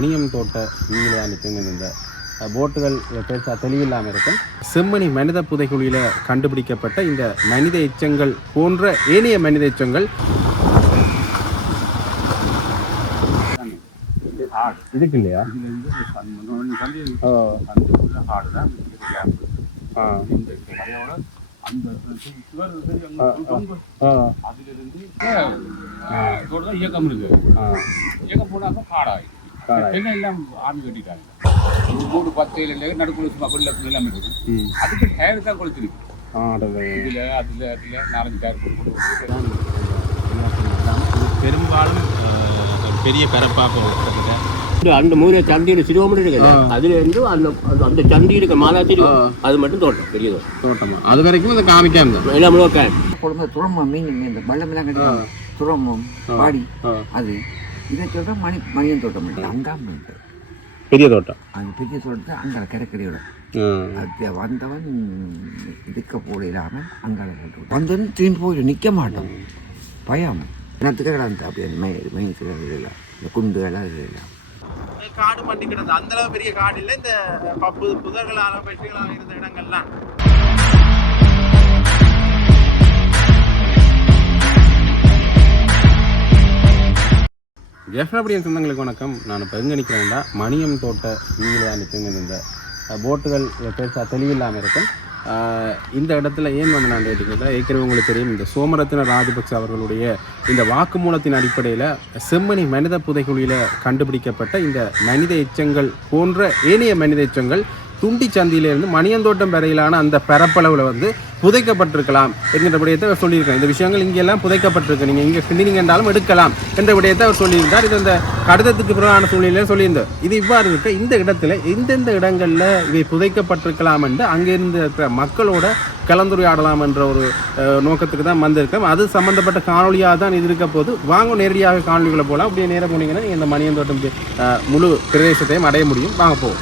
மணியம் தோட்ட நீங்களே நிற்குங்க இந்த போட்டுகள் பெருசாக தெளிவில்லாமல் இருக்கும். செம்மணி மனித புதைகுழியில் கண்டுபிடிக்கப்பட்ட இந்த மனித எச்சங்கள் போன்ற ஏனைய மனித எச்சங்கள். இதுக்கு இல்லையா? ஓ. இயக்கம் இருக்கு இயக்கம் போனாக்க காடாய் என்ன எல்லாம் ஆர்மி கட்டிட்டாங்க? மூணு பத்து இல்லை நடுக்குள்ள சும்மா வெள்ள எல்லாம் இருக்கு அதுக்கு டயர் தான் கொளுத்திருக்கு. ஆடுது இதுல அதுல அதுல நாலஞ்சு டயர் போட்டு பெரும்பாலும் பெரிய கரப்பாக அந்த மூணு சந்தியில் சிறுவமணி இருக்குது. அதுல இருந்து அந்த அந்த- சந்தி இருக்க மாலா தெரியும் அது மட்டும் தோட்டம் பெரிய தோட்டம். அது வரைக்கும் இந்த காமிக்காம எல்லாம் குழம்பு துறம்பம் மீன் மீன் இந்த வெள்ளமெல்லாம் கிடைக்கும் துறம்பம் பாடி அது. இதை சொல்ற மணி மணியன் தோட்டம் இல்லை அங்காம் இல்லை பெரிய தோட்டம். அது பெரிய தோட்டத்தை அங்கால கிடக்கடையோட அது வந்தவன் இதுக்க போட இல்லாமல் அங்கால போட்டு வந்தவன் திரும்பி போய் நிற்க மாட்டான். பயம். நேரத்துக்கு கிடந்து அப்படி அந்த மெய் மெயின்ஸுக்கு இல்லை இந்த குண்டு எல்லாம் இது இல்லை காடு மண்டி கிடந்து அந்த அளவு பெரிய காடு இல்லை. இந்த பப்பு புதர்களாக வெற்றிகளாக இருந்த இடங்கள்லாம். ஜெஃப்ரபடியன் சொந்தங்களுக்கு வணக்கம். நான் இப்போ எங்கே நிற்கிறேன்டா மணியம் தோட்ட நீங்களே நிற்குங்க இந்த போட்டுகள் பெருசாக தெளிவில்லாமல் இருக்கும். இந்த இடத்துல ஏன் வந்து நான் கேட்டுக்கிறேன் ஏற்கனவே உங்களுக்கு தெரியும் இந்த சோமரத்ன ராஜபக்ச அவர்களுடைய இந்த வாக்குமூலத்தின் அடிப்படையில் செம்மணி மனித புதைகுழியில் கண்டுபிடிக்கப்பட்ட இந்த மனித எச்சங்கள் போன்ற ஏனைய மனித எச்சங்கள் துண்டி சந்தியிலிருந்து மணியந்தோட்டம் வரையிலான அந்த பரப்பளவில் வந்து புதைக்கப்பட்டிருக்கலாம் என்கின்ற விடயத்தை அவர் சொல்லியிருக்காங்க இந்த விஷயங்கள் இங்கெல்லாம் புதைக்கப்பட்டிருக்கு. நீங்கள் இங்கே கிண்டினீங்கன்றாலும் எடுக்கலாம் என்ற விடயத்தை அவர் சொல்லியிருந்தார். இது அந்த கடிதத்துக்கு பிறகான சூழ்நிலையில் சொல்லியிருந்தார். இது இவ்வாறு இருக்க இந்த இடத்துல எந்தெந்த இடங்களில் இவை புதைக்கப்பட்டிருக்கலாம் என்று அங்கிருந்து இருக்கிற மக்களோட கலந்துரையாடலாம் என்ற ஒரு நோக்கத்துக்கு தான் வந்திருக்கோம் அது சம்பந்தப்பட்ட காணொலியாக தான் இது இருக்க போது வாங்க நேரடியாக காணொலிகளை போகலாம் அப்படியே நேரம் போனீங்கன்னா நீங்கள் இந்த மணியந்தோட்டம் முழு பிரதேசத்தையும் அடைய முடியும். வாங்க போவோம்.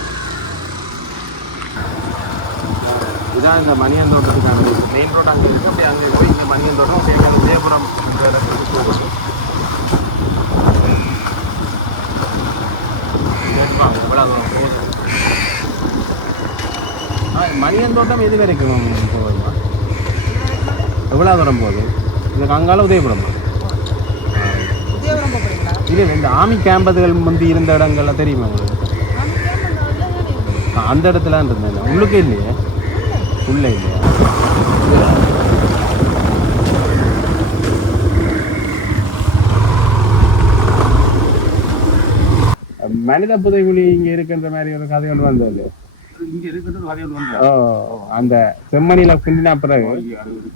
இதான் இந்த மணியன் தோட்டத்துக்கான மெயின் ரோட் அங்கே இருக்குது அப்படியே அங்கே போய் இந்த மணியன் தோட்டம். அப்படியே அங்கே விஜயபுரம். ஆ, மணியன் தோட்டம் எது வரைக்கும் போகுதுமா எவ்வளோ தூரம் போகுது? இந்த அங்கால உதயபுரம் இல்லை இந்த ஆமி கேம்பதுகள் முந்தி இருந்த இடங்கள்ல தெரியுமா உங்களுக்கு? அந்த இடத்துல இருந்தேன். உள்ளுக்கு இல்லையே? உள்ள. இல்லையா மனித புதைகுழி இங்க இருக்கின்ற மாதிரி ஒரு கதை ஒன்று வந்தது. அந்த செம்மணியில குண்டினா பிறகு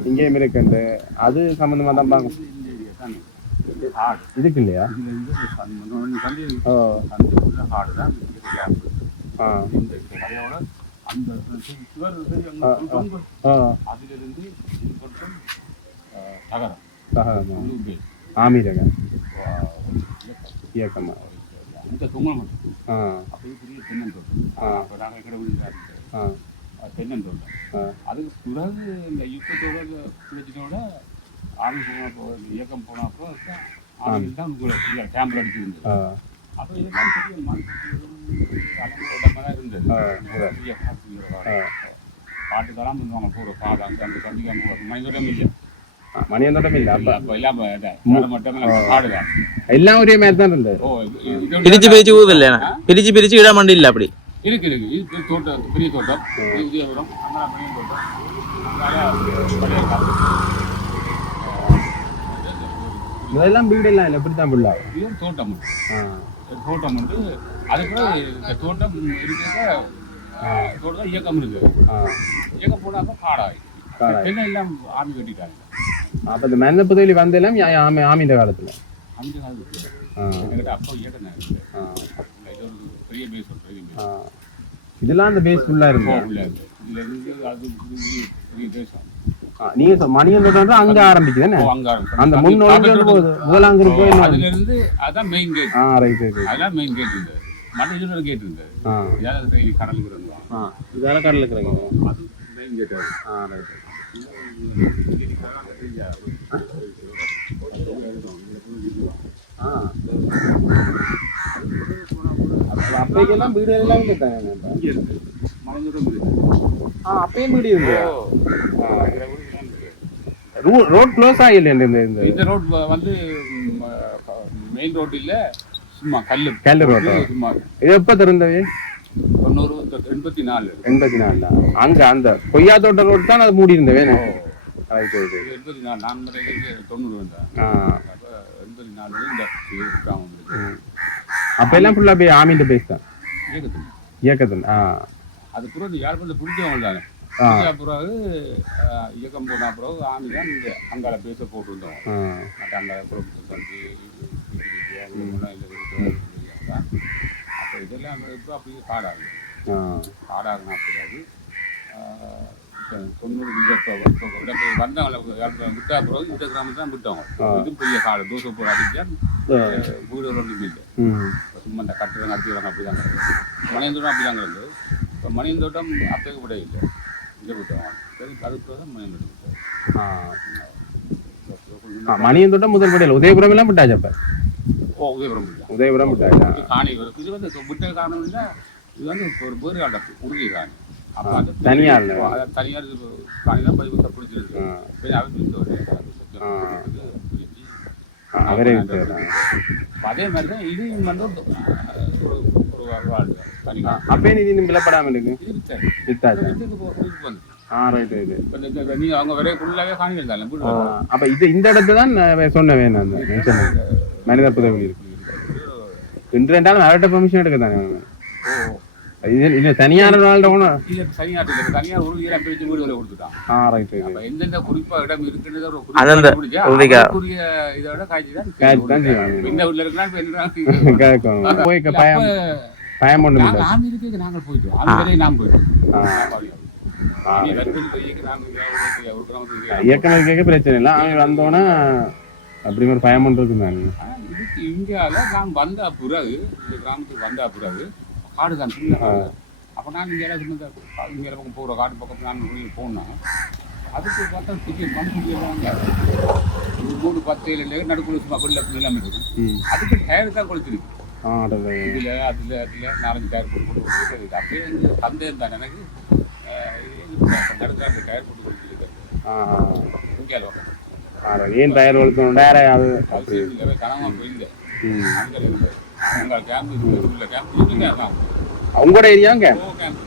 இங்கேயும் இருக்கின்ற அது சம்பந்தமா தான் பாங்க காடு இதுக்கு இல்லையா? ஓ ஆ. அந்த சுவர் ரொம்ப ஆ அதிலிருந்து இது மட்டும் அஹ், தகரம் சகமா முழு பேர் ஆமீரக அஹ், இயக்கமா இந்த தொங்கல் மட்டும் ஆ அப்படியே பெரிய தென்னந்தோட்டம் ஆ. அப்போ நாங்கள் கடவுள் ஆ தென்னந்தோட்டம் ஆ அதுக்கு பிறகு இந்த யுத்தத்தோட பிரச்சனையோட ஆர்மி போனப்போ இந்த இயக்கம் போனப்போ ஆர்மி தான் கேம்பில் அடிச்சிருந்தது ஆ அப்போ இதெல்லாம் பெரிய மண் அலங்கோட்டமாக தான் இருந்தது ஆ, அதான். பெரிய காசுங்கிற ஆ. பாட்டுக்கெல்லாம் பண்ணுவாங்க போகிற பாதை அங்கே அந்த சந்திக்காம மனிதரம் இல்லை மணியந்தோட்டம் இல்லை அப்ப அப்போ இல்லாம இடம் மட்டும் பாடுதான் எல்லாம் ஒரே மாதிரி தான் இருந்தது ஓ இது- இது- பிரிச்சு பிரிச்சு ஊதில்ல பிரிச்சு பிரிச்சு இட மண்டி இல்ல அப்படி இருக்கு இருக்கு இது தோட்டம் பெரிய தோட்டம் இது விஜயபுரம் அங்கே பெரிய தோட்டம் அங்கே பழைய காசு இதெல்லாம் வீடு எல்லாம் இல்லை இப்படி தான் ஃபுல்லாக இது ஒரு தோட்டம் ஆ ஒரு தோட்டம் வந்து அதுக்குள்ள இந்த தோட்டம் இருக்கிற தோட்டம் இயக்கம் இருக்கு. ஆ. இயக்கம் போனாக்க காடாய். தென்னை எல்லாம் ஆர்மி கட்டிட்டாங்க. அப்போ இந்த மனித புதையலி வந்தெல்லாம் ஆமி ஆமின்ற காலத்தில்? அந்த காலத்துல. என்கிட்ட அப்போ இயக்கம் இது ஒரு பெரிய பேஸ் ஒரு பெரிய இதெல்லாம் அந்த பேஸ் ஃபுல்லாக பேஸ் இருக்கும் உள்ள இருக்கு. இதுல இருந்து அது பெரிய பெரிய தேசம் நீங்கள் சொ மணியந்தோட்டம் அங்கே ஆரம்பிக்குது. அந்த முன் நுழைஞ்சு போகுது முதலாங்கூர் போய்? அதுல இருந்து அதான் மெயின் கேட் ஆ ரைட் ரைட் அதான் மெயின் கேட் இருந்தது மற்ற இதுல ஒரு கேட் இருந்தது சரி கடலுக்கு இருந்தோம் ஆ இதால கடலில் இருக்கிறீங்க அது மெயின் கேட் ஆ? ரைட் அப்பைக்கெல்லாம் வீடு எல்லாம் ஆ அப்பயும் வீடு இருக்கு ஓ இதுல வீடு எல்லாம் இருக்கு. ரோட் க்ளோஸ் ஆகல இந்த இந்த ரோட் வந்து மெயின் ரோட் இல்ல சும்மா கல்லு. கல்லு ஆ? சும்மா இது எப்போ திறந்தது? தொண்ணூறு எண்பத்தி நாலு எண்பத்தி நாலுல அங்க அந்த கொய்யா தோட்ட ரோட் தான் அது மூடி இருந்தது வேணும் ரைட் ரைட் எண்பத்தி நாலு நான் தொண்ணூறு வந்தேன். எண்பத்தி நாலு இந்த கிராமம். அப்ப எல்லாம் ஃபுல்லா போய் ஆமின்ற பேஸ் தான்? இயக்கத்தன் ஆ. அது பிறகு யாழ்ப்பாணத்தில் பிடிச்சவங்க தானே. பிறகு இயக்கம் போன பிறகு ஆமி தான் இந்த அங்கால பேச போட்டு ஆ. மற்ற அங்கால குடும்பத்தை தந்து அப்போ இதெல்லாம் இப்போ அப்படியே காடாகுது காடாகுனா இப்ப தொண்ணூறு வந்தவங்கள விட்டா பிறகு இந்த கிராமம் தான் விட்டவங்க இது பெரிய காடு தூசை போட அடிச்சா வீடு ஒன்றும் இல்லை சும்மா இந்த கட்டுறது கட்டிடுறாங்க அப்படி தான் அப்படி கிடக்குது இப்போ மணியந்தோட்டம் அப்போக்கு விட இல்லை. மணியன் தொட்ட முதல் படையில். உதயபுரம் எல்லாம் விட்டாச்சு அப்ப? ஓ உதயபுரம் உதயபுரம் விட்டாச்சா? காணி. இது வந்து விட்ட இல்லை இது வந்து ஒரு பேர் காட்ட உறுதி காணி. தனியார் தனியார் காணி தான் பதிவு பிடிச்சிருக்கு ஆ. கொஞ்சம் அவர் பிரித்து வருது. ஆ. பிரிச்சு. ஆ, அவரே விட்டாரா? அப்ப அதே மாதிரி தான் இது வந்து ஒரு ஒரு ஒரு வாழ்க்கை தனி அப்பே நீ இன்னும் விலப்படாம இருக்கு. வித்தாச்சா ஆ ரைட் நீ அவங்க வரைய ஃபுல்லாவே காணிகள் வீடு அப்ப இது இந்த இடத்துல தான் சொன்ன வேணும். மனித புதவி இருக்கு ரெண்டு ரெண்டாலும் அவர்கிட்ட பெர்மிஷன் எடுக்க தானே இது இல்ல தனியான நாள் கூட இல்ல தனியார் தனியார் ஒரு ஈரம் பிரிச்சு வீடுகளை கொடுத்துட்டான் ஆ ரைட் ரைட் அப்ப எந்தெந்த குறிப்பா இடம் இருக்குன்றத ஒரு குறிப்பா இதோட காய்ச்சி தான் காய்ச்சி இந்த வீட்டுல இருக்கலாம் போய் பயம் பயம் நாங்க இல்லை. ஆமி இருக்கு நாங்க போயிட்டோம். வரையும் நாம் போயிட்டோம். இயக்குனர் கேட்க பிரச்சனை இல்லை. அவங்க வந்தோன்னா அப்படி ஒரு பயம் ஆனா, இதுக்கு இந்தியாவில் நான் வந்த பிறகு இந்த கிராமத்துக்கு வந்த பிறகு காடு தான் அப்போ நான் இங்கே இடம் இந்த இங்கே பக்கம் போகிற காடு பக்கம் நான் போனேன் அதுக்கு பார்த்தா டிக்கெட் ஒரு மூணு பத்து நடுக்குள்ள சும்மா வெளில நிலைமை இருக்கு அதுக்கு டயர் தான் கொளுத்திருக்கு ஆ அடடே. இதில் அதில் அதில் நாலஞ்சு டயர் போட்டு போட்டு கொடுத்துருக்கு அப்படியே எங்கள் சந்தேகம் தான். எனக்கு நடுக்கிற அந்த டயர் போட்டு கொடுத்துருக்கு. இங்கே பக்கம் ஏன் டயர் வளர்க்கணும் டயரை அது அது கனவா போயிருந்தேன். எங்கள் கேம்ப் உள்ள கேம்ப் உங்களோட ஏரியாங்க கேம்ப்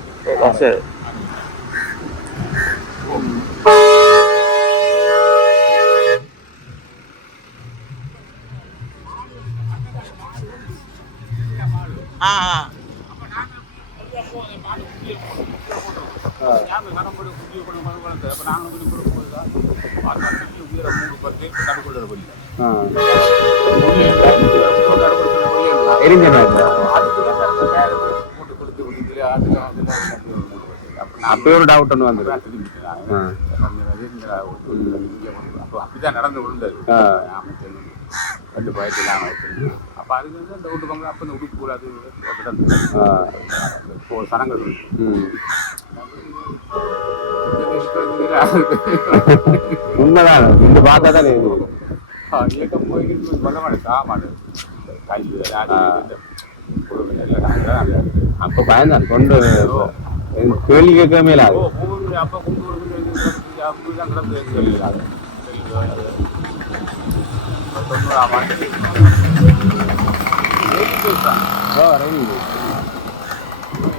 அப்போ ஒரு டவுட் ஒன்று வந்துடும் ஆ. அப்படிதான் நடந்து விழுந்தது. ரெண்டு பயத்தில் அப்போ அதுக்கு வந்து அந்த வீட்டு கம்பெனி அப்போ இந்த உடுப்பு கூடாது ஒரு சனங்கள் உண்மைதான். இந்த பார்த்தா தான் இயக்கம் போய்கிட்டு பலமான சாமான் கல் அப்போ பயந்தான் கொண்டு கேள்வி கேட்கவே மேலாது அப்போ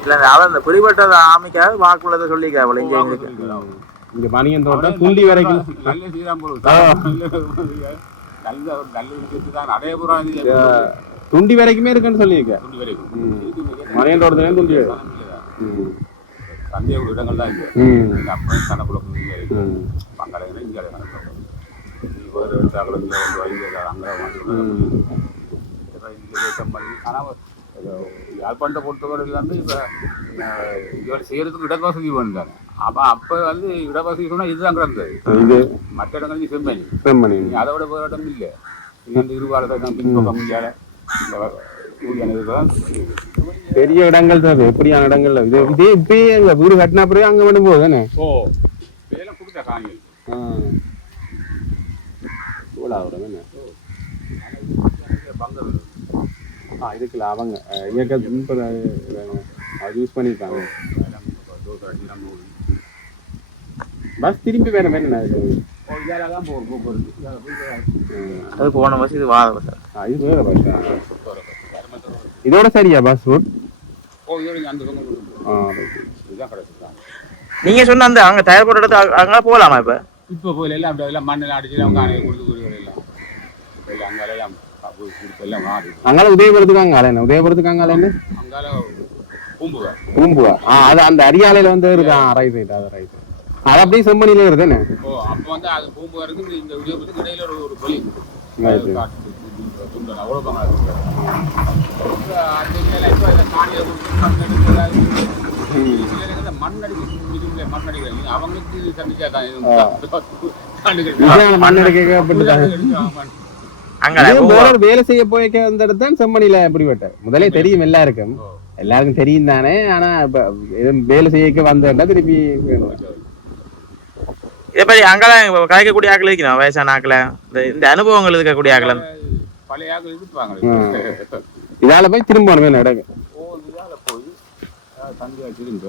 இல்ல அவன் இந்த பிடிபட்டத ஆமிக்காக வாக்குள்ளதை சொல்லிக்க அவளை இங்க இங்க மணியன் தோட்டம் துண்டி வரைக்கும். நல்ல விஷயத்து தான் நிறைய புறம் துண்டி வரைக்குமே இருக்குன்னு சொல்லியிருக்க. துண்டி வரைக்கும் மணியன் தோட்டத்துலேயும் துண்டி ம். சந்தேக இடங்கள் தான் இருக்கு. அப்புறம் கணக்குள்ள ம். பங்காளிகள் இங்கே கணக்குள்ள வேறு இடத்தாக்கள் இங்கே வந்து வைங்க அங்கே வந்து ஆனால் யாழ்ப்பாணத்தை பொறுத்தவரை வந்து இப்போ இவர் செய்யறதுக்கு இடவசதி வேணும் தானே. அப்போ அப்போ வந்து இடவசதி சொன்னால் இதுதான் கிடந்தது. இது மற்ற இடங்கள் செம்மணி. செம்மணி. அதை விட வேறு இடம் இல்லை. இருவாளத்தை தான் பின்பக்கம் இந்த இதுதான் பெரிய இடங்கள் தான் எப்படியான இடங்கள்ல? இது இதே இப்பயே எங்க வீடு கட்டினா பிறகு அங்க மட்டும் போகுது தானே ஓ இதெல்லாம் கொடுத்த காணிகள். இவ்வளோ ஆகுறது தானே? ஆ இதுக்குல அவங்க அஹ், இயக்க இப்போ அது யூஸ் பண்ணியிருக்காங்க. பஸ் திரும்பி வேற மாதிரி தான் போகும் போக்குவரத்து. அது போன பஸ் இது வாத பஸ் இது வேற பஸ் இதோட சரியா பஸ் ரூட் ஓ இதோட அந்த பக்கம் போகும். ஆ இதுதான் கிடைச்சிருக்காங்க நீங்க சொன்ன அந்த அங்க தயார் போட்ட இடத்து அங்க- போகலாமா இப்ப? இப்போ போய் எல்லாம் அப்படி எல்லாம் மண்ணில் அடிச்சு அவங்க காணையை கொடுத்து எல்லாம். எல்லாம் அங்கால எல்லாம் மாறி அங்கால உதயபுரத்துக்கு அங்கால என்ன? உதயபுரத்துக்கு அங்கால என்ன? அங்கால பூம்புவா ஆ அது அந்த அரியாலையில வந்து இருக்கா ரைட் ரைட் அது ரைட் அது அப்படியே செம்மணியில என்ன ஓ அப்போ வந்து அது பூம்புகா இருக்கு இந்த உதயபுரத்துக்கு இடையில ஒரு ஒரு பலி அவங்களுக்கு வேலை செய்ய போய் தான் செம்மணியில பிடிபட்ட முதலே தெரியும் எல்லாருக்கும். எல்லாருக்கும் தெரியும் தானே ஆனா வேலை செய்யக்க வந்தா திருப்பி எப்படி அங்கெல்லாம் கலைக்கக்கூடிய ஆக்கள் இருக்கிறோம் வயசான ஆக்களை. இந்த இந்த அனுபவங்கள் இருக்கக்கூடிய ஆக்கள். பழைய ஆக்கள் இருப்பாங்க. இதால போய் திரும்ப வேணும் இடங்க ஓ இதால போய் தந்தையா திரும்ப.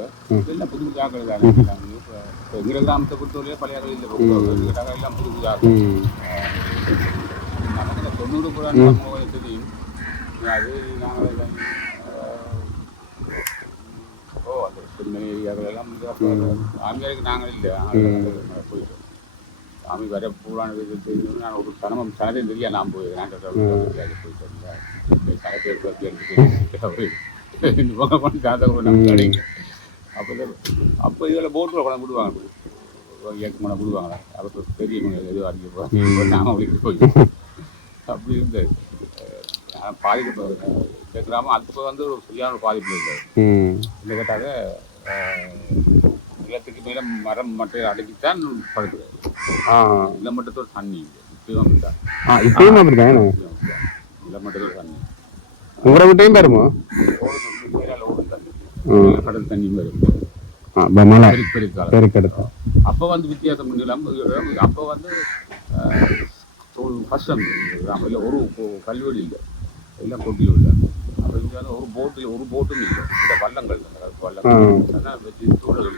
எல்லாம் புது புது ஆக்கள் தானே இப்போ எங்கள் கிராமத்தை பழைய ஆக்கள் இல்லை எல்லாம் புது புது ஆக்கள். நமக்கு தொண்ணூறு தெரியும். அது நாங்கள் ஓ அந்த செம்மணி ஏரியாக்கள் எல்லாம் வந்து அப்போ அங்கேருக்கு நாங்கள் இல்லை. போயிட்டோம். சாமி வர பூரான தெரியும் நான் ஒரு சனமம் சனத்தையும் தெரியா நான் போய் நான் போயிட்டேன் சனத்தை எடுத்து பக்கம் கொண்டு காத்த கூட நம்ம கிடைக்கும் அப்போ அப்போ இதில் போட்டில் கொண்டு விடுவாங்க. ஏற்க மனை விடுவாங்களா? அப்போ பெரிய மனை எதுவும் அறிஞ்சு போவாங்க நாம அவங்களுக்கு போய் அப்படி இருந்தது. பாதிப்பு இந்த கிராமம் அதுக்கு வந்து ஒரு சரியான ஒரு பாதிப்பு இருந்தது. இந்த கேட்டாக நிலத்துக்கு மேலே மரம் மட்டும் அடக்கித்தான் படுக்குது ஆ. நிலமட்டத்தோட தண்ணி. இல்லை இப்பயும் அப்படிதான் ஆ இப்பயும் அப்படிதான் நிலமட்டத்தோட தண்ணி. உங்களை விட்டையும் பாருமோ. கடல் தண்ணி வரும் அப்போ வந்து வித்தியாசம் அப்போ வந்து அஹ், ஒரு கஷ்டம் கிராமத்தில் ஒரு கொ- கல்வெடி இல்லை. எல்லாம் கொட்டியும் இல்லை அப்போ இங்கே வந்து ஒரு போட்டில் ஒரு போட்டும் இல்லை. இந்த வள்ளங்கள். வள்ளங்கள். அதான் வச்சு சூழல்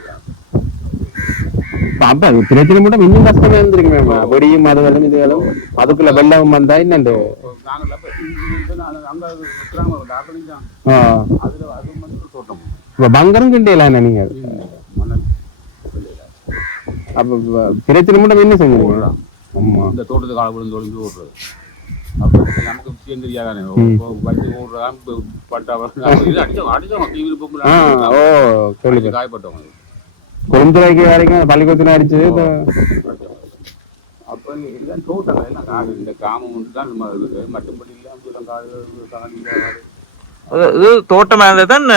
அப்ப பிரச்சனை மட்டும் இன்னும் கஷ்டமா இருந்திருக்குமே வெடியும் அதுகளும் இதுகளும் அதுக்குள்ள வெள்ளம் வந்தா என்னண்டு பங்கரம் கிண்டியலாம் என்ன நீங்க? அப்ப பிரச்சனை மட்டும் என்ன செஞ்சீங்க ஆமா இந்த தோட்டத்து கால விழுந்து ஒழுங்கு ஓடுறது. நமக்கு விஷயம் தெரியாதானே வண்டி ஓடுறதா பட்டா இது அடிச்சவங்க அடிச்சவங்க டிவியில் ஆ ஓ பொம்பளை கேள்வி காயப்பட்டவங்க கொழுந்துரைக்கு வரைக்கும் பள்ளிக்கூடத்துல அடிச்சு இப்ப. அப்போ எல்லாம் தோட்டம் எல்லாம் காடு. இந்த கிராமம் ஒன்று தான் மற்றபடி எல்லாம் காடு இது தோட்டமா தான்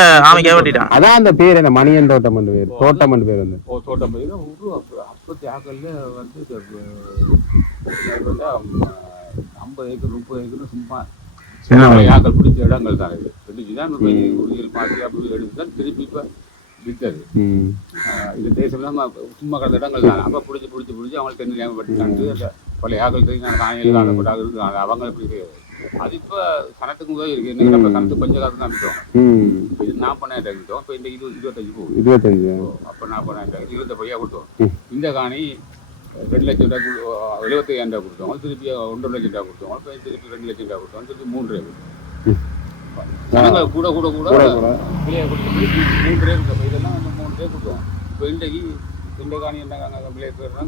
அதான் அந்த பேர் என்ன மணியன் தோட்டம் என்று பேர். தோட்டம் என்று பேர் வந்து. ஓ தோட்டம். போய் ஒரு அப்ப- ஆக்கல்ல வந்து ஐம்பது ஏக்கர் முப்பது ஏக்கர் சும்மா ஆக்கள் பிடிச்ச இடங்கள் தான் இது. பிடிச்சு தான் உறுதியில் மாற்றி அப்படி எடுத்து தான் திருப்பி இப்போ விற்றது. இது தேசம் தான் சும்மா கிடந்த இடங்கள் தான். அப்போ பிடிச்சி பிடிச்சி பிடிச்சி அவங்களுக்கு தெரிஞ்சு ஞாபகப்படுத்தினாங்க அந்த பழைய ஆக்கள் தெரிஞ்சு நான் காணியில் காணப்பட்டாக இருக்காங்க அவங்க எப்படி அது இப்போ கணத்துக்கு உதவி இருக்கு. இன்னைக்கு நம்ம கணத்து கொஞ்ச காலத்து தான் விட்டோம் ம். இப்போ இது நாற்பதாயிரம் விட்டோம் இப்போ இந்த இருபது இருபத்தஞ்சு போகுது. இருபத்தஞ்சு. அப்போ நாற்பதாயிரம் இருபத்தி பையா கொடுத்தோம் இந்த காணி ரெண்டு லட்சம் ரூபாய் கொடு- எழுபத்தையாயிரம் ரூபாய் கொடுத்தோம். திருப்பி ஒன்றரை லட்சம் ரூபாய் கொடுத்தோம். திருப்பி ரெண்டு லட்சம் ரூபாய் கொடுத்தோம். திருப்பி மூன்று ரூபாய் ஜனங்கள் கூட கூட கூட விலையை கொடுத்து மூன்று ரூபாய் கொடுத்தோம் இதெல்லாம் வந்து மூணு ரூபாய் கொடுத்தோம். இப்போ இன்றைக்கு இந்த காணி என்ன விலை பேர்னா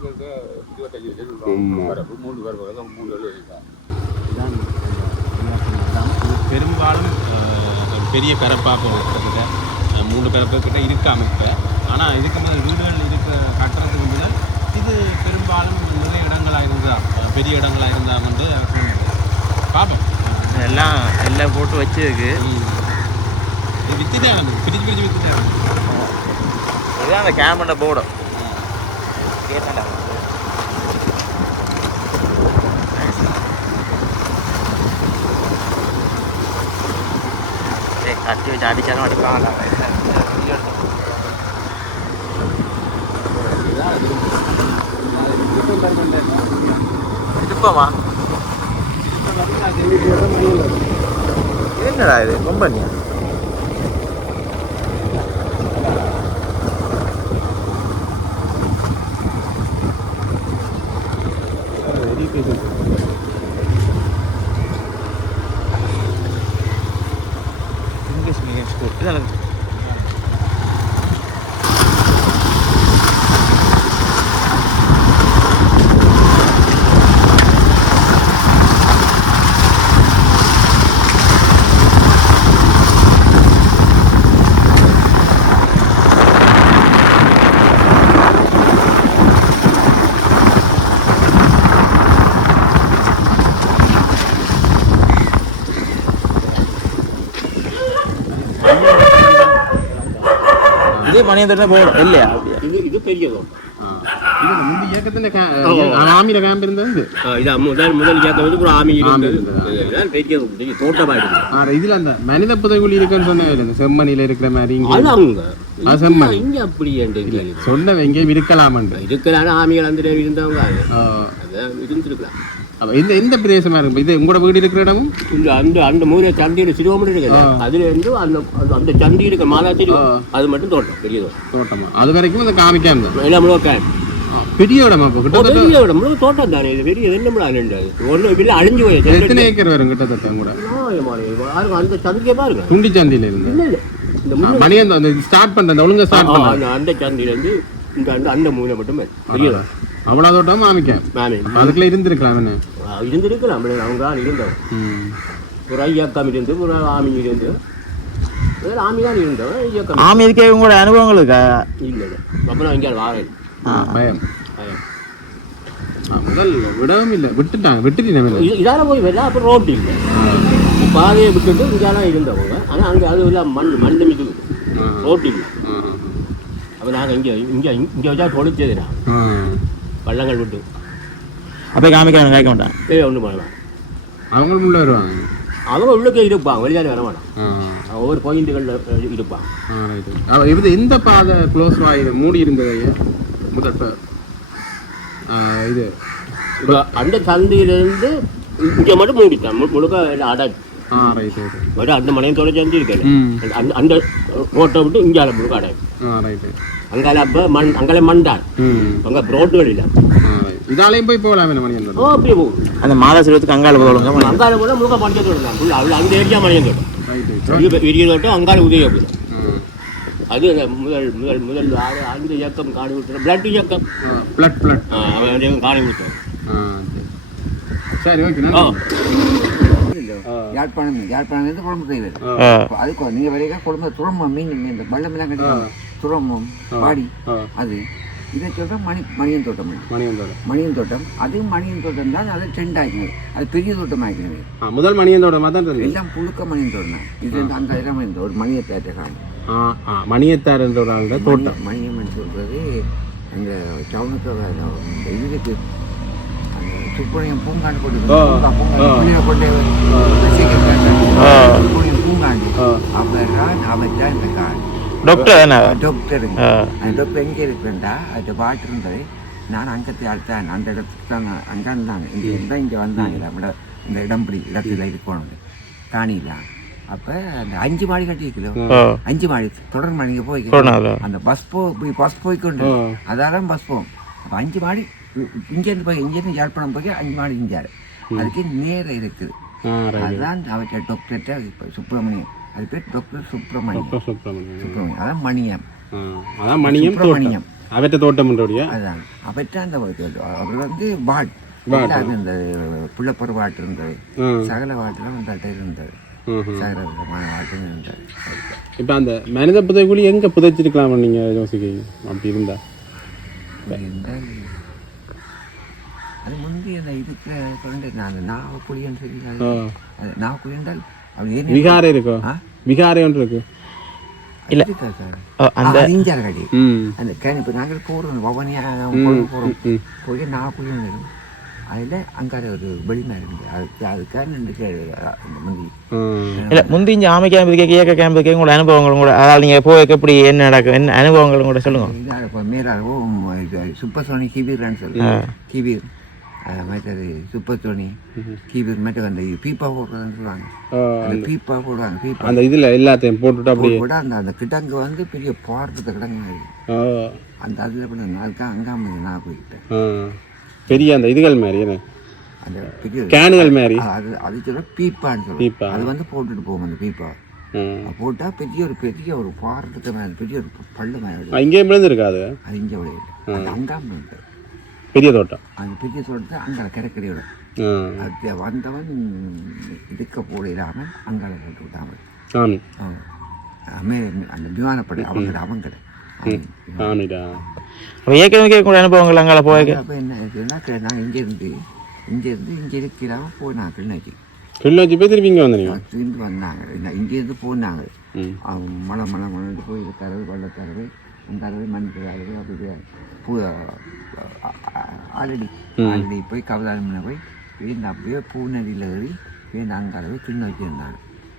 இருபத்தஞ்சு லட்சம் கொடுத்தோம் வரப்பு மூணு பேர் பக்கம் மூணு வச்சுருக்காங்க இது பெரும்பாலும் பெரிய அஹ், மூணு பரப்பு கிட்ட இருக்காம இப்போ. ஆனால் இதுக்கு முதல் வீடுகள் இருக்க கட்டுறதுக்கு முதல் இது பெரும்பாலும் நிறைய இடங்களாக இருந்தா அஹ், பெரிய இடங்களாக இருந்தால் வந்து பார்ப்போம் எல்லாம் எல்லாம் போட்டு வச்சிருக்கு இது வித்துட்டே வந்து பிரிச்சு பிரிச்சு வித்துட்டே வந்து இதுதான் அந்த கேமரா போர்டு கேட்டா கட்டி வச்சு அடிச்சாலும் அடிப்பாங்க திருப்பமா என்னடா இது? கொம்பனியா இங்கிலீஷ் மீடியம் ஸ்கூல் இது இது பெரிய தோட்டம் இது முந்தி இயக்கத்தின் ஆமிர கேம்ப் இருந்தது ஆ, இது முதல் முதல் வந்து ஒரு ஆமி இருந்தது இருந்ததா? இதுதான் பெரிய பெரிய தோட்டமா இருக்குது ஆ இதுல அந்த மனித புதைகுழி இருக்குன்னு சொன்னேன் செம்மணியில இருக்கிற மாதிரி இங்க அது அங்க ஆ, செம்மணி. இங்க அப்படி என்று சொன்ன எங்கேயும் இருக்கலாமண்டு இருக்கிறான ஆமிகள் அந்த இருந்தவங்க இருந்திருக்கலாம் அப்ப இந்த எந்த பிரதேசமா இருக்கும் இது உங்களோட வீடு இருக்கிற இடமும்? இந்த அந்த அந்த மூல சந்தியில் சிறுவமணி இருக்குது அதுல இருந்து அந்த அந்த- சந்தி இருக்க மாதா தெரியும் அது மட்டும் தோட்டம் பெரிய தோட்டம். தோட்டமா? அது வரைக்கும் அந்த காமிக்காம எல்லாம் முழுக்க கேன் ஆ, பெரிய இடமா இப்போ? கிட்டத்தட்ட பெரிய இடம் முழுக்க தோட்டம் தானே. இது பெரிய என்ன நின்றது ஒன்றும் இல்லை அழிஞ்சு போய் எத்தனை ஏக்கர் வரும் கிட்டத்தட்ட கூட? அந்த சந்திக்கே பாருங்க. துண்டி சந்தியில இருந்து? இல்லை இல்லை. இந்த மணி அந்த ஸ்டார்ட் பண்ற அந்த ஒழுங்கா ஸ்டார்ட் பண்ண. அந்த சந்தியிலேருந்து இந்த அந்த அந்த மூலை மட்டும். பெரிய தோட்டம் அவ்வளவு தோட்டம் காமிக்கேன் மேமே அதுக்குள்ள இருந்திருக்கலாம் என்ன இருந்திருக்கலாம் அவங்க ஆள் இருந்தவன் ம். ஒரு ஐயாக்கம் இருந்து ஒரு ஆமி இருந்து ஆமி தான் இருந்தவன் ஆமி இருக்கே உங்களோட அனுபவங்கள் இருக்கா இல்லை இல்லை அப்புறம் இங்கே வாரேன் பயம் ஆ, முதல் விடவும் இல்லை விட்டுட்டாங்க விட்டுட்டீங்க இது இதால போய் வரல அப்புறம் ரோட்டு இல்லை பாதையை விட்டுட்டு இங்கெல்லாம் இருந்தவங்க ஆனால் அங்கே அது எல்லாம் மண் மண் இது ரோட்டு இல்லை அப்போ நாங்கள் இங்கே இங்கே இங்கே வச்சா தொலைச்சதுடா பள்ளங்கள் விட்டு அப்போ காமிக்கிறாங்க கேட்க மாட்டான் ஏ ஒன்றும் பண்ணலாம் அவங்களும் உள்ள வருவாங்க அவங்க உள்ளுக்கே இருப்பாங்க வெளியால வர மாட்டான் ஒவ்வொரு பாயிண்ட்டுகளில். அவ இது எந்த பாதை க்ளோஸ் ஆகி மூடி இருந்தது ஐயா முதல் இப்ப, ஆ, இது அந்த சந்தையிலேருந்து இங்கே மட்டும் மூடிட்டான் மு- முழுக்க மறுபடியும் அந்த மலையும் தொலைச்சி வந்து இருக்கல ம் அந்த அந்த ரோட்டை விட்டு இங்கே முழுக்க ரைட் அங்கால அப்போ மண் அங்கால மண் தான் அங்கே ரோட்டுகள் இல்லை. இதாலையும் போய் போகலாம் என்ன மணி ஓ அப்படியே போகும் அந்த மாதா செல்வத்துக்கு அங்கால போகலுங்க அங்கால கூட முழுக்க பஞ்சத்து விடலாம் ஃபுல்லாக அவ்வளோ அந்த ஏரியா மலையும் தோட்டம் பெரிய தோட்டம் அங்கால உதவி அப்படி. அது முதல் முதல் முதல் ஆறு அந்த இயக்கம் காணி விட்டுற பிளட் இயக்கம். பிளட் பிளட் காணி விட்டான் ஆ சரி. ஓகே யாழ்ப்பாணம் யாழ்ப்பாணம் குழம்பு செய்வது ஆ. அப்ப அதுக்கு நீங்க வரைக்கும் குழம்பு துறம்பம் மீன் மீன் இந்த வெள்ளம் எல்லாம் துறம்பம் பாடி அது. இதை சொல்கிறோம் மணி மணியன் தோட்டம் மணி வந்தோட மணியன் தோட்டம். அதுவும் மணியன் தோட்டம் தான் அது ட்ரெண்ட் ஆகினது. அது பெரிய தோட்டம் ஆகினது முதல் மணியந்தோட மாதிரி தான் எல்லாம் புழுக்க மணியன் தோட்டம் இது வந்து இடம் இந்த ஒரு மணியை தேட்ட காணும் ஆ ஆ மணியத்தார் என்ற ஒரு ஆளுங்க தோட்டம். மணியம்மன் சொல்றது அந்த டவுனுக்கு இதுக்கு அந்த சுப்பிரமணியம் பூங்காண்டு போட்டு கொண்டு பூங்காண்டு ஆ. அவர் தான் அவர் தான் இந்த காடு அந்த டாக்டர் எங்கே இருக்குண்டா அது பாட்டு இருந்தது நான் அங்கத்தை அடுத்தேன் அந்த இடத்துக்கு தான் அங்கே இருந்தாங்க இங்கே இருந்தால் இங்கே வந்தாங்க நம்மள இந்த இடம் பிடி இடத்துல இருக்கணும் காணியில் அப்போ அந்த அஞ்சு மாடி கட்டியிருக்கலோ ஓ அஞ்சு மாடி தொடர் இங்கே போய் அந்த பஸ் போ போய் பஸ் போய்க்கொண்டு அதாரம் பஸ் போகும் அப்போ அஞ்சு மாடி இங்கேருந்து போய் இங்கேருந்து யாழ்ப்பாணம் போய் அஞ்சு மாடி இஞ்சாரு அதுக்கு நேரம் இருக்குது அதுதான் அவர்கிட்ட டாக்டர்கிட்ட சுப்பிரமணியம் அது பேர் டாக்டர் சுப்பிரமணியம். டாக்டர் சுப்பிரமணியம். சுப்பிரமணியம். அதான் மணியம். அதான் மணியம் சுப்பிரமணியம். அவற்ற தோட்டம்ன்றோடைய? அதான். அவர்கிட்ட அந்த அவர் வந்து வாட். எல்லாமே இந்த புள்ளப்பர் வாட்டு இருந்தது. சகல வாட்டுலாம் அந்த இருந்தது. இப்போ அந்த மனித புதைக்குழி எங்கே புதைச்சிருக்கலாம் நீங்கள் யோசிக்கிறீங்க? அப்படி இருந்தா? அது முந்தி அந்த இதுக்கு நான் நாவக்குழின்னு சொல்லி ஆ. அது நாவக்குழி என்றால் அது என்ன விகாரை இருக்கோ? ஆ? விகாரை ஒன்று இருக்கு இல்ல. இருக்கா அந்த அது இஞ்சார் கடி அந்த கேன் இப்போ நாங்கள் போகிறோம் பவனியா போகிறோம் ம் போய் நாவக்குழி வரும். அதில் அங்கார ஒரு வெளிமா இருந்து அதுக்கு ம் இல்ல முந்தி இங்க ஆமை கேம்பு கேட்க இயக்க கேம்பு கேட்க உங்களோட அனுபவங்களும் கூட. அதாவது நீங்க போய் எப்படி என்ன நடக்கும் என்ன அனுபவங்களும் கூட சொல்லுங்க. இதாக இப்போ மீராவும் சூப்பர் சோனி கிபீர்னு சொல்லி கிபீர். மற்றது சூப்பர் சோனி கீபர் மற்ற அந்த பீப்பா போடுறதுன்னு சொல்லுவாங்க. அந்த பீப்பா போடுவாங்க பீப்பா அந்த இதில் எல்லாத்தையும் போட்டுட்டு அப்படியே போட அந்த அந்த கிடங்கு வந்து பெரிய பாடுறது கிடங்கு மாதிரி அந்த அதில் பண்ண அதுக்கு அங்காம நான் போய்கிட்டேன் ஆ. பெரிய அந்த இதுகள் மாதிரி அந்த பெரிய கேனுகள் மாதிரி. அது அது சொல்ல பீப்பான்னு சொல்லுவோம் பீப்பா. அது வந்து போட்டுட்டு போகும் அந்த பீப்பா ம். போட்டால் பெரிய ஒரு பெரிய ஒரு பாடுறதுக்கு மேலே பெரிய ஒரு பள்ளு மேலே ஆ, இங்கேயும் விழுந்திருக்காது? அது இங்கே விளையாடு அது அங்காம உண்டு பெரிய தோட்டம். அந்த பெரிய தோட்டத்தை அங்கே கிடக்கடியோட. அது வந்தவன் இதுக்க போட இல்லாமல் அங்கால போட்டு விட்டாமல் ஆமி. அமே அந்த விமானப்படை அவங்க அவங்க ஆமிடா. அப்ப ஏற்கனவே கேட்கக்கூடிய அனுபவங்கள் அங்கால போய் அப்போ என்ன இருக்குன்னா நான் இங்கேருந்து இங்கேருந்து இங்கே இருக்கிறாம போனாங்க கிண்ணாச்சி கிளிநொச்சி. போய் திருப்பி இங்கே வந்தீங்க திரும்பி வந்தாங்க. என்ன இங்கேருந்து போனாங்க. ம். அவன் மலை மலை மலைட்டு போய் தரவு வெள்ளத்தரவு மண் அளவு அப்படி பூ ஆல்ரெடி ஆல்ரெடி போய் கவதாரம்ல போய் பேருந்து அப்படியே பூநதியில் ஏறி பேருந்து அங்கே அளவு கிண்ண வச்சுருந்தாங்க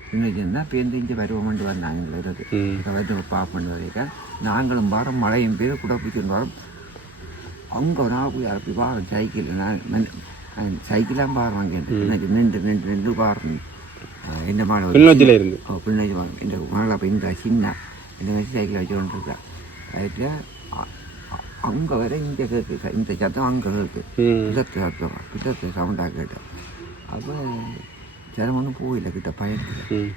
கிண்ண வச்சுருந்தா பேருந்து இங்கே வருவோம்ட்டு வந்தாங்க எங்களை இருக்கு ம். வந்து பார்ப்பேன் வரைக்கும் நாங்களும் வாரம் மழையும் பேர் கூட பிடிச்சிட்டு வரோம் அவங்க நான் போய் அப்படி வாரம் சைக்கிள் நான் சைக்கிளாக பாரம் வாங்கிட்டேன் நின்று நின்று நின்று பாரம் என்ன மாலை கிளிநொச்சியில் இருந்து ஓ பிள்ளைங்க வாங்க இந்த மகளை அப்போ இந்த சின்ன இந்த மாதிரி சைக்கிள் வச்சு கொண்டிருக்கா அதில் அங்கே வர இந்த கேட்கு இந்த சத்தம் அங்கே கேட்கு கிட்டத்து சத்தம் கிட்டத்து சவுண்டாக கேட்டேன். அப்போ சிரமம் போயில கிட்ட பயத்தில்.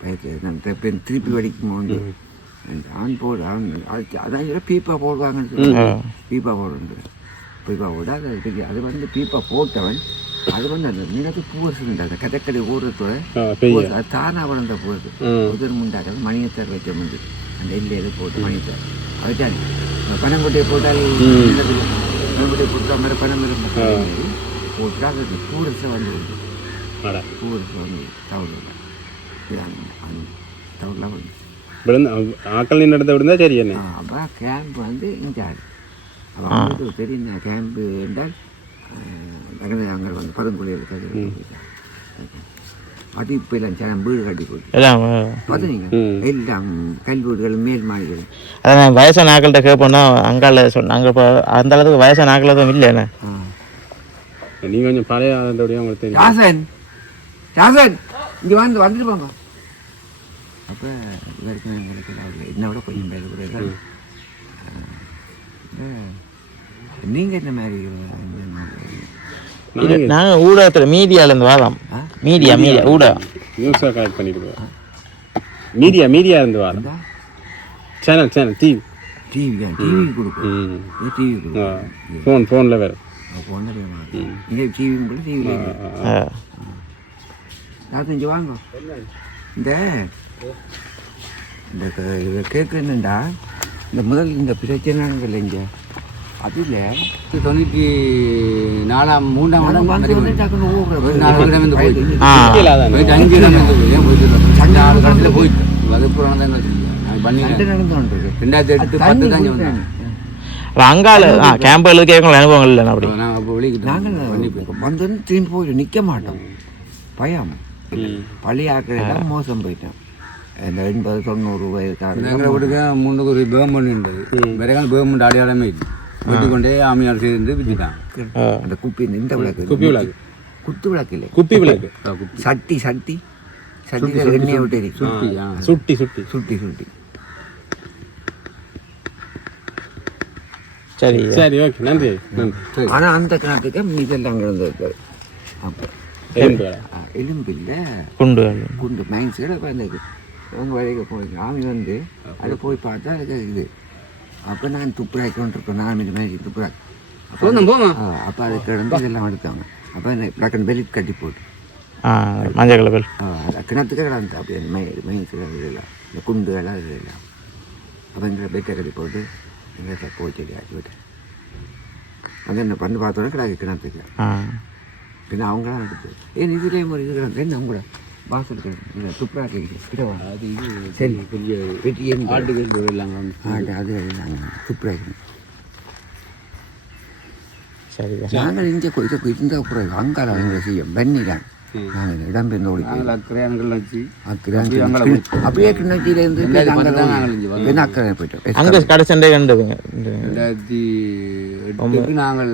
பயத்தில் நான் திருப்பி திருப்பி வடிக்கும் போது ஆண் போடு ஆண் அது அதான் பீப்பா போடுவாங்கன்னு பீப்பா போடுறது பீப்பா போட அது அது வந்து பீப்பா போட்டவன் அது வந்து அந்த நிலத்து பூவரசு அந்த கதக்கடை ஊரத்தோட அது தானா வளர்ந்த ம். முதல் முண்டாக மணியத்தார் வைக்க முண்டு அந்த எல்லையில் போட்டு மணியத்தார். வைத்தாங்க பனங்கொட்டையை போட்டால் பனங்கொட்டையை போட்டால் மாதிரி பணம் இருக்கும் போட்டால் அது பூரசை வந்து. அட. பூரசை வந்து தவறு தவறுலாம் வந்து விழுந்து ஆக்கள் நின்று இடத்த விழுந்தா சரி என்ன? அப்புறம் கேம்ப் வந்து இன்சார்ஜ் அப்போ அவங்களுக்கு தெரியும் கேம்ப் என்றால் அங்கே வந்து பதங்குழியில் கதை அது இப்போ எல்லாம் வீடு கட்டி போட்டு எல்லாம் பார்த்தீங்க ம். எல்லாம் கல்வீடுகள் மேல் மாடிகள் அதான் வயசான ஆக்கள்கிட்ட கேட்போம்னா அங்கால சொன்னாங்க இப்போ அந்த அளவுக்கு வயசான ஆக்கள் எதுவும் இல்லை என்ன. நீங்கள் கொஞ்சம் பழைய ஆளுடைய உங்களுக்கு தெரியும். ராசன் ராசன் இங்கே வந்து வந்துட்டு போங்க. அப்போ இவருக்கு எங்களுக்கு எல்லாம் என்னோட கொஞ்சம் பேர் கூட நீங்கள் என்ன மாதிரி நாங்கள் ஊடகத்தில் மீடியாலேருந்து வரலாம் மீடியா மீடியா. ஊடகம். நியூஸாக கலெக்ட் பண்ணிட்டு மீடியா மீடியா இருந்து வரோம். Channel channel TV TV TV கொடுக்கும் டிவி ஃபோன் ஃபோனில் வேறு இங்கே டிவி கூட டிவியில் நாற்பத்தஞ்சு வாங்க? இந்த இந்த க- இதை கேட்க என்னண்டா? இந்த முதல் இந்த பிரச்சனைகள் இங்கே அதில் தொண்ணூற்றி நாலாம் மூன்றாம் ஓடுறோம். நாலு வருடம் வந்து போயிட்டு. ஆ. போயிட்டு அஞ்சு இடம் வந்து போய் போயிட்டு சண்டை ஆறு கடைசியில் போயிட்டு. அதுக்கப்புறம் தான். ரெண்டாயிரத்தி எட்டு பத்து தான் அப்ப அங்கால ஆ கேம்புகளுக்கு கேட்கணும் அனுபவங்கள் இல்லை அப்படி. நாங்கள் அப்போ வெளிக்கிட்டோம் நாங்கள் வந்து திரும்பி போய் நிற்க மாட்டோம். பயம். பழைய எல்லாம் மோசம் போயிட்டோம் இந்த எண்பது தொண்ணூறு வயதுக்காரங்க எங்களை வீட்டுக்கு முன்னுக்கு ஒரு கவர்மெண்ட் இருந்தது வேற கவர்மெண்ட் அடையாளமே இல்லை. வெட்டி கொண்டே ஆமியார் சேர்ந்து விட்டுட்டான் அந்த குப்பி இந்த விளக்கு. குப்பி விளக்கு. குத்து விளக்கு இல்லை. குப்பி விளக்கு. சட்டி சட்டி. சட்டியில் எண்ணெயை விட்டு. சுட்டி ஆ. சுட்டி சுட்டி. சுட்டி சுட்டி. சரி. சரி ஓகே. நன்றி. நன்றி. ஆனா அந்த கணக்குக்கு இதெல்லாம் கிடந்தது அப்போ. எலும்பு வேலை. எலும்பு இல்லை. குண்டு குண்டு. மைண்ட் சைடு வந்தது அவங்க வழிக்கு போய் ஆமி வந்து அதை போய் பார்த்தா அதுக்கு இது. அப்போ நான் துப்புராக்கி கொண்டிருப்பேன் நான் இது மாதிரி துப்புராக்கி அப்போ அது கிடந்து இதெல்லாம் எடுத்தாங்க. அப்போ பிளாக் பெலிட் கட்டி போட்டு. ஆ மஞ்சள் கலர் கிணத்துக்கு கிடந்து அப்படி அந்த மை மைண்ட் சைடு இதெல்லாம் இந்த குண்டு எல்லாம். இதெல்லாம் அப்போ இந்த பெட்டை கட்டி போட்டு எங்கே போய் செடி ஆக்கி விட்டேன். அது என்ன பண்ணி பார்த்தோன்னே கிடாக்கு கிணத்துக்கு. ஆ. பின்ன அவங்களாம் எடுத்து ஏன் இதுலேயே ஒரு இது கிடந்து என்ன கூட வாசல் கிடந்து துப்புராக்கி கிட்ட அது இது சரி. பெரிய வெட்டி ஆட்டுகள் எல்லாம் வந்து ஆட்டு அது நாங்கள் துப்புராக்கி. சரி நாங்கள் இது இருந்த அப்புறம் அங்கால எங்களை நாங்கள் இடம்பெயர்ந்து அக்கறையான்கள் வச்சு அப்படியே கிண்ணச்சியிலேருந்து நாங்கள் போயிட்டோம் அங்கே கடை சண்டை இந்த ரெண்டாயிரத்தி எட்டுக்கு நாங்கள்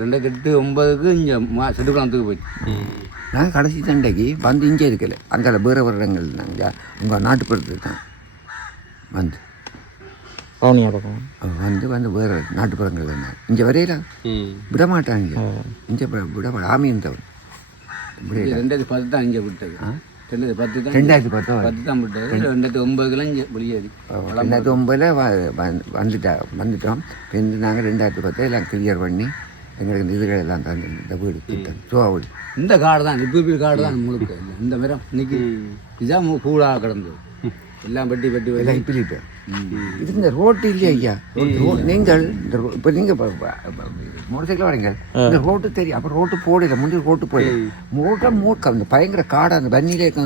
ரெண்டாயிரத்தி எட்டு ஒன்பதுக்கு இங்கே செட்டுக்குளத்துக்கு போயிடுச்சு நான் கடைசி சண்டைக்கு வந்து இங்கே இருக்கல. அங்கே வேறு வருடங்கள் நாங்கள் உங்கள் நாட்டுப்புறத்துக்கு தான் வந்து. வந்து வந்து வேறு நாட்டுப்புறங்கள் வந்தாங்க இங்கே வரையில ம். விட மாட்டாங்க இங்கே விட மாட்டான் ஆமியந்தவன் விடையில ரெண்டாயிரத்தி பத்து தான் இங்கே விட்டது. ரெண்டாயிரத்தி பத்து தான் ரெண்டாயிரத்தி பத்து? பத்து தான் விட்டது. ரெண்டாயிரத்தி ஒன்பதுக்குலாம் இங்கே வெளியேறி. ரெண்டாயிரத்தி ஒம்பதில் வந்துட்டா வந்துட்டோம். வந்து நாங்கள் ரெண்டாயிரத்தி பத்து எல்லாம் கிளியர் பண்ணி எங்களுக்கு இந்த இதுகள் எல்லாம் தந்து இந்த வீடு திட்டம் சுவா வீடு இந்த காடு தான் இப்போ இப்போ காடு தான் முழுக்க. இந்த மரம் இன்னைக்கு இதுதான் மு- கூடாக கிடந்தது. எல்லாம் வெட்டி வெட்டி எல்லாம் இப்படிட்டு இது இந்த ரோட்டு இல்லையா ஐயா? நீங்கள் இந்த இப்போ நீங்கள் மோட்டர் சைக்கிள் வரீங்க. இந்த ரோட்டு தெரியும். அப்போ ரோட்டு போடல முந்தைய ரோட்டு போயில மூட்டை மூக்க அந்த பயங்கர காடு அந்த பன்னியிலே இருக்க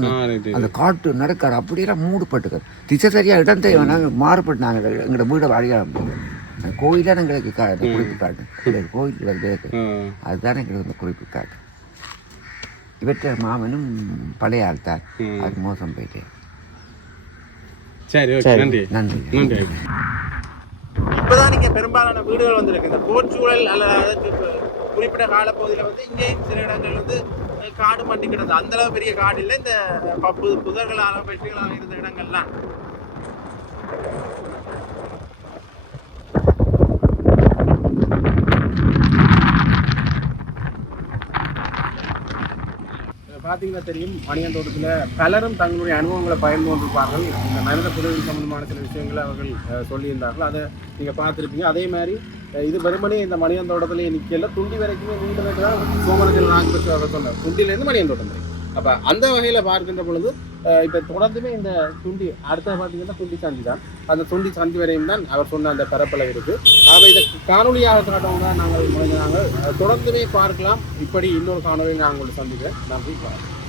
அந்த- காட்டு நடக்காடு அப்படியெல்லாம் மூடுபட்டுக்கு திசை சரியா இடம் தெரியும். நாங்கள் மாறுபட்டு நாங்கள் எங்களோட வீடை அடையாளம் கோயிலாக எங்களுக்கு கா குறிப்பு காட்டு. இல்லை, கோயில் இருக்கு அதுதான் எங்களுக்கு இந்த குறிப்பு காட்டு. இவற்றை மாமனும் பழைய ஆள் தான். அது மோசம் போயிட்டேன் சரி ஓகே. நன்றி. நன்றி. நன்றி. இப்போதான் நீங்க பெரும்பாலான வீடுகள் வந்திருக்கு. இந்த போர்ச்சூழல் அல்லது அதற்கு குறிப்பிட்ட காலப்பகுதியில் வந்து இங்கேயும் சில இடங்கள் வந்து காடு மண்டி கிடந்தது. அந்த அளவு பெரிய காடு இல்லை. இந்த பப்பு புதர்களாக வெற்றிகளாக இருந்த இடங்கள்லாம். பார்த்தீங்கன்னா தெரியும் மணியந்தோட்டத்தில் பலரும் தங்களுடைய அனுபவங்களை பகிர்ந்து கொண்டிருப்பார்கள் இந்த மனித புதையல் சம்பந்தமான சில விஷயங்களை அவர்கள் சொல்லியிருந்தார்கள். அதை நீங்கள் பார்த்துருப்பீங்க. அதே மாதிரி இது வெறுமனே இந்த மணியந்தோட்டத்திலே நிற்கல துண்டி வரைக்குமே நீண்டு தான் சோமரத்தில் நாகபட்சம் அவர் சொன்னார். துண்டிலேருந்து மணியந்தோட்டம் வரைக்கும். அப்போ அந்த வகையில் பார்க்கின்ற பொழுது இப்போ தொடர்ந்துமே இந்த துண்டி அடுத்த பார்த்தீங்கன்னா துண்டி சந்தி தான். அந்த துண்டி சந்தி வரையும் தான் அவர் சொன்ன அந்த பரப்பளவு இருக்குது அதை இதை காணொலியாக காட்டவங்க தான் நாங்கள் தொடர்ந்துமே பார்க்கலாம். இப்படி இன்னொரு காணொலியை நான் உங்களை சந்திக்கிறேன். நன்றி. வணக்கம்.